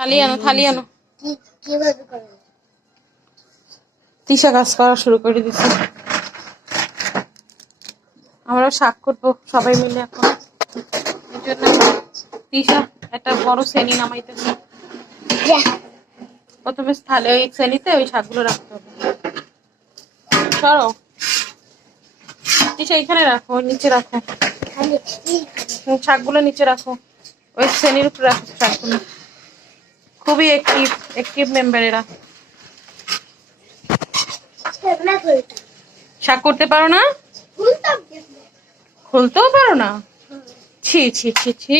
থালি আনো, থালি আনো। কিভাবে করে? তিশা কাজ করা শুরু করে দিচ্ছি। আমরা শাক করবো সবাই মিলে এখন। এর জন্য তিশা একটা বড় শ্রেণী নামাইতেছে। প্রথমে থালে ওই শ্রেণীতে ওই শাকগুলো রাখতে হবে। সরো তিশা, এখানে রাখো, ওই নিচে রাখো। শাকগুলো নিচে রাখো, ওই শ্রেণীর উপর রাখো শাকগুলো। খুবই অ্যাক্টিভ মেম্বার এরা। শাক করতে পারো না? খুলতেও পারো না? ছি ছি ছি ছি।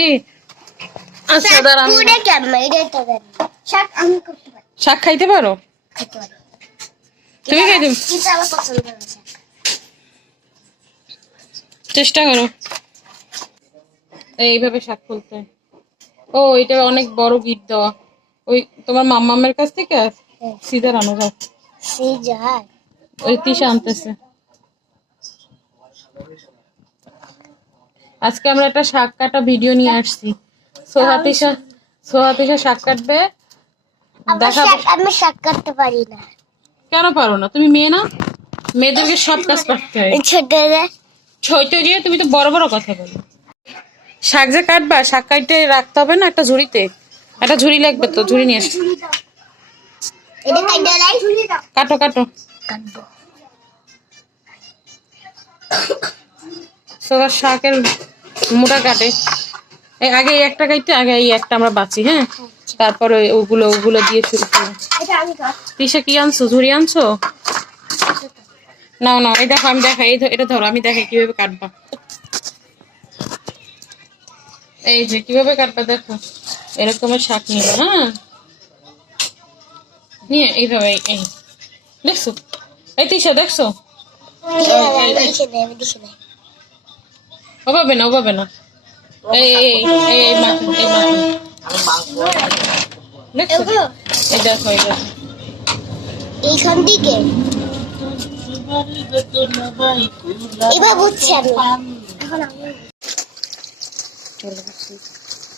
আচ্ছা দাঁড়ান, শাক খাইতে পারো? তুমি খাইতে চেষ্টা করো এইভাবে শাক খুলতে। ও এটা অনেক বড় গিট দেওয়া। ওই তোমার মাম্মামের কাছ থেকে সিধা রানো যাও। ওই তিশা আনতেছে। আজকে আমরা একটা শাক কাটা ভিডিও নিয়ে আসছি। সোহাতিশা শাক কাটবে, দেখাবো। আমি শাক কাটতে পারি না। কেন পারো না? তুমি মেয়ে না? মেয়েদেরকে সব কাজ করতে হয়। ছোট দিয়ে তুমি তো বড় বড় কথা বলো। শাক যে কাটবা, শাক কাটতে রাখতে হবে না একটা ঝুড়িতে? একটা ঝুড়ি লাগবে তো, ঝুড়ি নিয়ে আসো। কাটো কাটো। সোহার শাকের মোটা কাটে। আগে এই একটা কাটতে, আগে এই একটা আমরা বাঁচি, হ্যাঁ? তারপরে ওগুলো দিয়ে শুরু করো। তিশা কি আনছো? ঝুড়ি আনছো? নাও নাও, এই দেখো আমি দেখাই, এটা ধরো, আমি দেখাই কিভাবে কাটবা। এই যে কিভাবে কাটবা দেখো, এরকমের শাক নিবে, হ্যাঁ? নিয়ে এইভাবে, এই দেখছো? এই তিশা দেখছো? ওভাবে না, ওভাবে না। এই এই এই এই মাথা, এই মাথা দেখছো? এই দেখো, এই দেখো এইখান থেকে এবার বুঝছি আমি।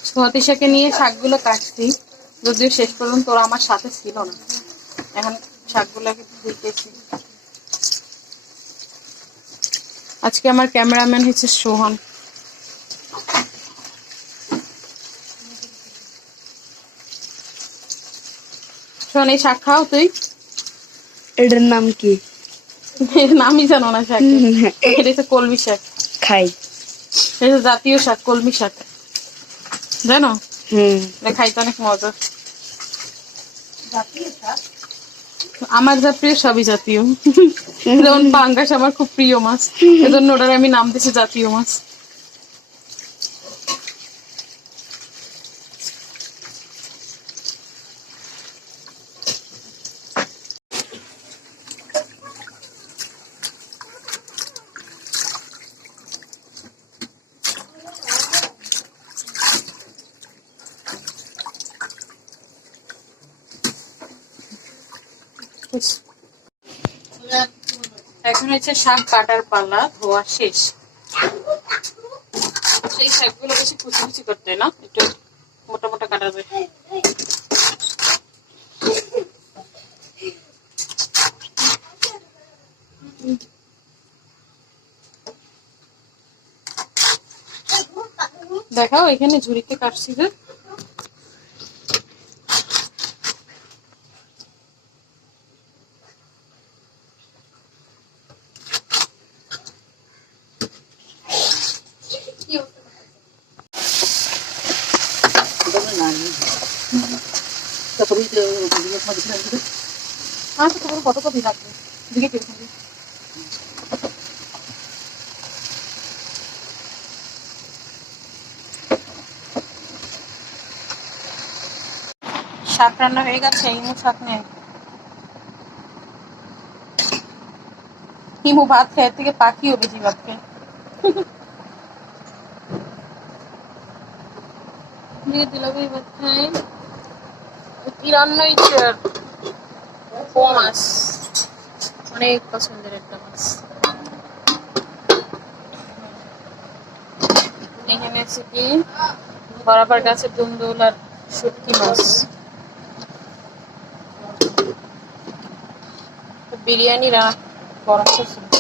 সোহাতিশাকে নিয়ে শাকগুলো কাটছি, যদিও শেষ পর্যন্ত ওরা আমার সাথে ছিল না। এখন শাকগুলোকে ধুইতেছি। আজকে আমার ক্যামেরাম্যান হচ্ছে সোহান। সোহান, এই শাক খাও তুই? এটার নাম কি? নামই জানো না শাক? এটা হচ্ছে কলমি শাক। খাই। এটা জাতীয় শাক, কলমি শাক, জানো? খাইতে অনেক মজা। আমার যা প্রিয় সবই জাতীয়। যেমন পাঙ্গাস আমার খুব প্রিয় মাছ, এজন্য ওটার আমি নাম দিয়েছি জাতীয় মাছ। এখন হচ্ছে শাক কাটার পালা, ধোয়া শেষ। সেই শাকগুলো বেশি কুচি কুচি করতে হয় না, একটু মোটা মোটা কাটা যায়। দেখাও, এখানে ঝুড়িতে কাটছি যে। ফটোকপি লাগবে। শাক রান্না হয়ে গেছে। ইমু শাক নেই, ইমু ভাত খেয়ে থেকে পাখিও বেশি ভাত খেয়ে। ভাত খাই। কি রান্না হয়েছে? মাছ, অনেক পছন্দের একটা মাছ। এখানে আছে কি বরাবর গাছের দুন্দুল আর শুটকি মাছ। বিরিয়ানি গরম করছে